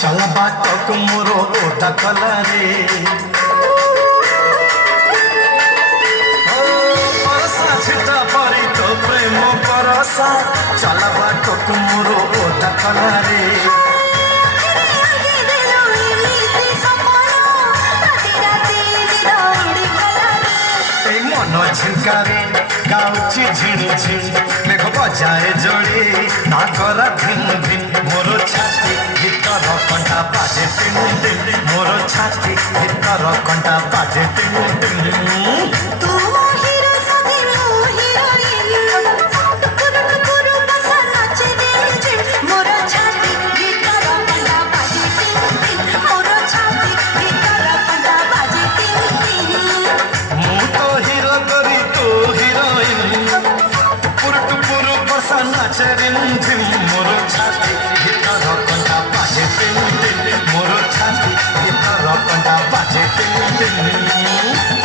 चला बाटक मोरो ओटा कलारे परसा छिटा परी तो प्रेम परसा चला बाटक मोरो ओटा कलारे मन झिंकारे गाउची झिण झिण मेघ बजाए जोड़ी ना करा धिन धिन मोरो छाती भीतर कंटा बाजे टिन टिन मोरो छाती भीतर कंटा बाजे टिन टिन तू हीरो सदी मो हीरोइन टुकुर टुकुर बसा नाचे दिल जिम मोरो छाती भीतर कंटा बाजे टिन टिन मोरो छाती भीतर कंटा बाजे टिन टिन मु तो हीरो करी तू हीरोइन टुकुर टुकुर बसा नाचे रिम झिम मोरो छाती भीतर कंटा बाजे टिन टिन मोरो छाती भीतर कंटा बाजे टिन टिन